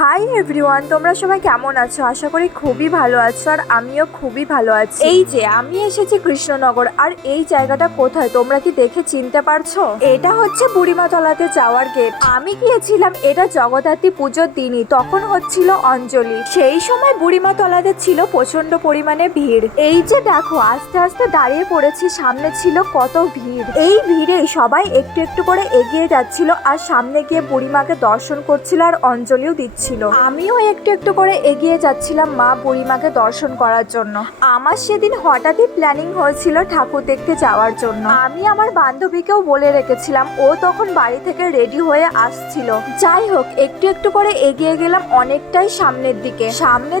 Hi everyone, তোমরা সবাই কেমন আছো? আশা করি খুবই ভালো আছো আর আমিও খুবই ভালো আছি। এই যে আমি এসেছি কৃষ্ণনগর, আর এই জায়গাটা কোথায় তোমরা কি দেখে চিনতে পারছো? এটা হচ্ছে বুড়িমাতলাতে যাওয়ার গেট। আমি গিয়েছিলাম এটা জগদ্ধাত্রী পুজোর দিনই, তখন হচ্ছিল অঞ্জলি। সেই সময় বুড়িমাতলাতে ছিল প্রচন্ড পরিমাণে ভিড়। এই যে দেখো আস্তে আস্তে দাঁড়িয়ে পড়েছি, সামনে ছিল কত ভিড়। এই ভিড়ে সবাই একটু একটু করে এগিয়ে যাচ্ছিল আর সামনে গিয়ে বুড়িমাকে দর্শন করছিল আর অঞ্জলিও দিচ্ছিল। আমিও একটু একটু করে এগিয়ে যাচ্ছিলাম মা বুড়িমাকে দর্শন করার জন্য। আমার সেদিন হঠাৎই প্ল্যানিং হয়েছিল ঠাকুর দেখতে যাওয়ার জন্য। আমি আমার বান্ধবীকেও বলে রেখেছিলাম, ও তখন বাড়ি থেকে রেডি হয়ে আসছিল। যাই হোক, একটু একটু করে এগিয়ে গেলাম অনেকটাই সামনের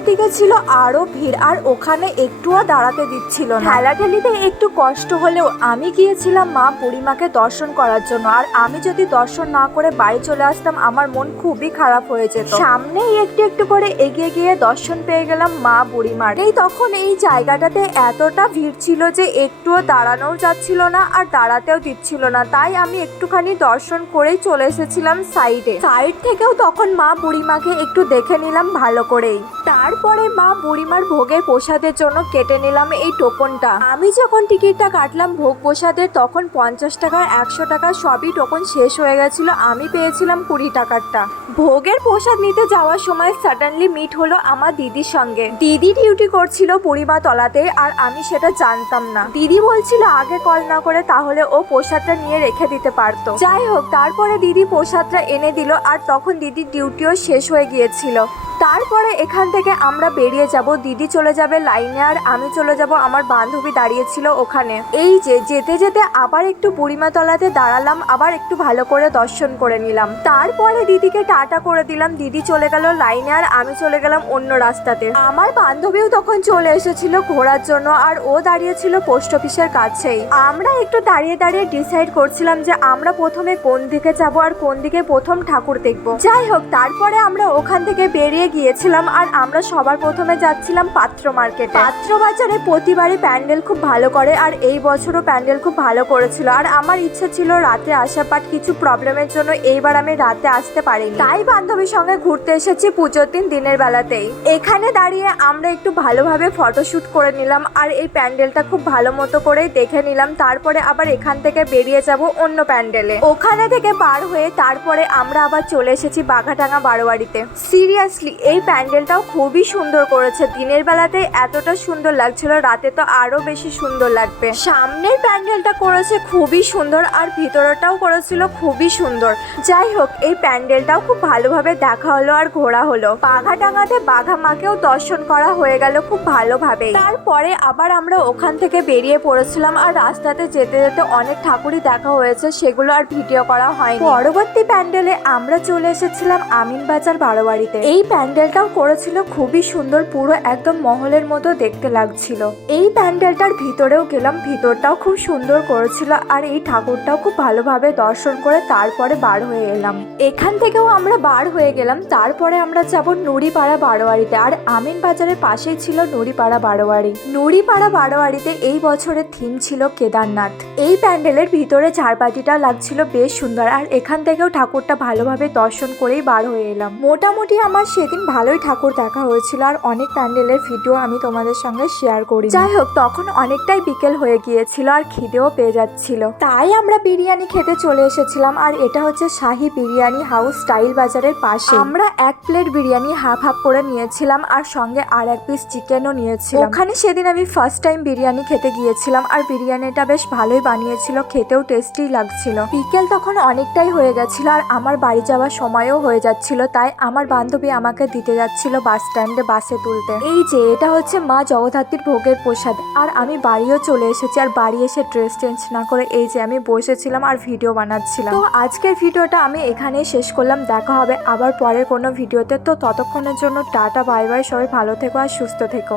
দিকে ছিল আরো ভিড়, আর ওখানে একটুও দাঁড়াতে দিচ্ছিল না। ঠেলাঠেলিতে একটু কষ্ট হলেও আমি গিয়েছিলাম মা বুড়িমাকে দর্শন করার জন্য, আর আমি যদি দর্শন না করে বাড়ি চলে আসতাম আমার মন খুবই খারাপ হয়ে যেত। সামনেই একটু একটু করে এগিয়ে গিয়ে দর্শন পেয়ে গেলাম মা বুড়িমার। তখন এই জায়গাটাতে এতটা ভিড় ছিল যে একটুও দাঁড়ানোও যাচ্ছিল না আর দাঁড়াতেও দিচ্ছিল না, তাই আমি একটুখানি দর্শন করেই চলে এসেছিলাম সাইড থেকেও তখন মা বুড়িমাকে একটু দেখে নিলাম ভালো করেই। তারপরে মা বুড়িমার ভোগের প্রসাদের জন্য কেটে নিলাম এই টোকনটা। আমি যখন টিকিটটা কাটলাম ভোগ প্রসাদের, তখন 50 টাকার 100 টাকা সবই টোকন শেষ হয়ে গেছিল। আমি পেয়েছিলাম 20 টাকারটা। ভোগের প্রসাদ নিতে যাওয়ার সময় সাডেনলি মিট হলো আমার দিদির সঙ্গে। দিদি ডিউটি করছিল বুড়িমাতলাতে আর আমি সেটা জানতাম না। দিদি বলছিল আগে কল না করে তাহলে ও প্রসাদটা নিয়ে রেখে দিতে পারতো। যাই হোক, তারপরে দিদি প্রসাদটা এনে দিল আর তখন দিদির ডিউটিও শেষ হয়ে গিয়েছিল। তারপরে এখান থেকে আমরা বেরিয়ে যাব। দিদি চলে যাবে লাইনে আর আমি চলে যাব আমার বান্ধবী দাঁড়িয়েছিল ওখানে। এই যে যেতে যেতে আবার একটু বুড়িমাতলাতে দাঁড়ালাম, আবার একটু ভালো করে দর্শন করে নিলাম। তারপরে দিদিকে টাটা করে দিলাম। দিদি চলে গেল লাইনে আর আমি চলে গেলাম অন্য রাস্তাতে। আমার বান্ধবীও তখন চলে এসেছিল ঘোরার জন্য, আর ও দাঁড়িয়েছিল পোস্ট অফিসের কাছেই। আমরা একটু দাঁড়িয়ে দাঁড়িয়ে ডিসাইড করছিলাম যে আমরা প্রথমে কোন দিকে যাব আর কোন দিকে প্রথম ঠাকুর দেখব। যাই হোক, তারপরে আমরা ওখান থেকে বেরিয়ে গিয়েছিলাম আর আমরা সবার প্রথমে যাচ্ছিলাম পাত্র মার্কেটে। পাত্র বাজারে প্রতিবারই প্যান্ডেল খুব ভালো করে, আর এই বছরও প্যান্ডেল খুব ভালো করেছিল। আর আমার ইচ্ছা ছিল রাতে আসা, বাট কিছু প্রবলেমের জন্য এইবার আমি রাতে আসতে পারিনি, তাই বান্ধবীর সঙ্গে ঘুরতে এসেছি পুজোর দিন দিনের বেলাতেই। এখানে দাঁড়িয়ে আমরা একটু ভালোভাবে ফটোশুট করে নিলাম আর এই প্যান্ডেলটা খুব ভালো মতো করেই দেখে নিলাম। তারপরে আবার এখান থেকে বেরিয়ে যাব অন্য প্যান্ডেলে। ওখানে থেকে বার হয়ে তারপরে আমরা আবার চলে এসেছি বাঘাটাঙ্গা বারোয়ারিতে। সিরিয়াসলি এই প্যান্ডেলটাও খুবই সুন্দর করেছে। দিনের বেলাতে এতটা সুন্দর লাগছিল, রাতে তো আরো বেশি সুন্দর লাগবে। সামনের প্যান্ডেলটা করেছে খুবই সুন্দর আর ভিতরটাও করেছিল খুবই সুন্দর। যাই হোক, এই প্যান্ডেলটাও খুব ভালোভাবে দেখা হলো আর ঘোরা হলো। বাঘাটাঙ্গাতে বাঘা মাকেও দর্শন করা হয়ে গেল খুব ভালোভাবে। তারপরে আবার আমরা ওখান থেকে বেরিয়ে পড়েছিলাম, আর রাস্তাতে যেতে যেতে অনেক ঠাকুরই দেখা হয়েছে, সেগুলো আর ভিডিও করা হয়নি। পরবর্তী প্যান্ডেলে আমরা চলে এসেছিলাম আমিনবাজার বারোয়ারিতে। এই প্যান্ডেলটাও করেছিল খুবই সুন্দর, পুরো একদম মহলের মতো দেখতে লাগছিল। এই প্যান্ডেলটার ভিতরেও গেলাম, ভিতরটাও খুব সুন্দর করেছিল আর এই ঠাকুরটাও খুব ভালোভাবে দর্শন করে তারপরে বার হয়ে এলাম। এখান থেকেও আমরা বার হয়ে গেলাম। তারপরে আমরা যাব নুড়িপাড়া বারোয়ারিতে, আর আমিন বাজারের পাশেই ছিল নুড়িপাড়া বারোয়ারি। নুড়িপাড়া বারোয়ারিতে এই বছরের থিম ছিল কেদারনাথ। এই প্যান্ডেলের ভিতরে ঝাড়বাতিটা লাগছিল বেশ সুন্দর, আর এখান থেকেও ঠাকুরটা ভালোভাবে দর্শন করেই বার হয়ে এলাম। মোটামুটি আমার সেদিন ভালোই ঠাকুর দেখা হয়েছিল, আর অনেক প্যান্ডেলের ভিডিও আমি তোমাদের সঙ্গে শেয়ার করি। যাই হোক, তখন অনেকটাই বিকেল হয়ে গিয়েছিল আর খিদেও পেয়ে যাচ্ছিল, তাই আমরা বিরিয়ানি খেতে চলে এসেছিলাম। আর এটা হচ্ছে শাহী বিরিয়ানি হাউস, স্টাইল বাজারের পাশে। আমরা 1 প্লেট বিরিয়ানি হাফ হাফ করে নিয়েছিলাম আর সঙ্গে আর 1 পিস চিকেনও নিয়েছিলাম। ওখানে সেদিন আমি ফার্স্ট টাইম বিরিয়ানি খেতে গিয়েছিলাম, আর বিরিয়ানিটা বেশ ভালোই বানিয়েছিল, খেতেও টেস্টি লাগছিল। বিকেল তখন অনেকটাই হয়ে গেছিল আর আমার বাড়ি যাওয়ার সময়ও হয়ে যাচ্ছিল, তাই আমার বান্ধবী আমাকে দিতে যাচ্ছিল বাস স্ট্যান্ডে বাসে তুলতে। এই যে এটা হচ্ছে মা জগদ্ধাত্রীর ভোগের প্রসাদ, আর আমি বাড়িও চলে এসেছি। আর বাড়ি এসে ড্রেস চেঞ্জ না করে এই যে আমি বসেছিলাম আর ভিডিও বানাচ্ছিলাম। তো আজকের ভিডিওটা আমি এখানেই শেষ করলাম। দেখা হবে আবার পরের কোনো ভিডিওতে। তো ততক্ষণের জন্য টাটা, বাই বাই, সবাই ভালো থেকো আর সুস্থ থেকো।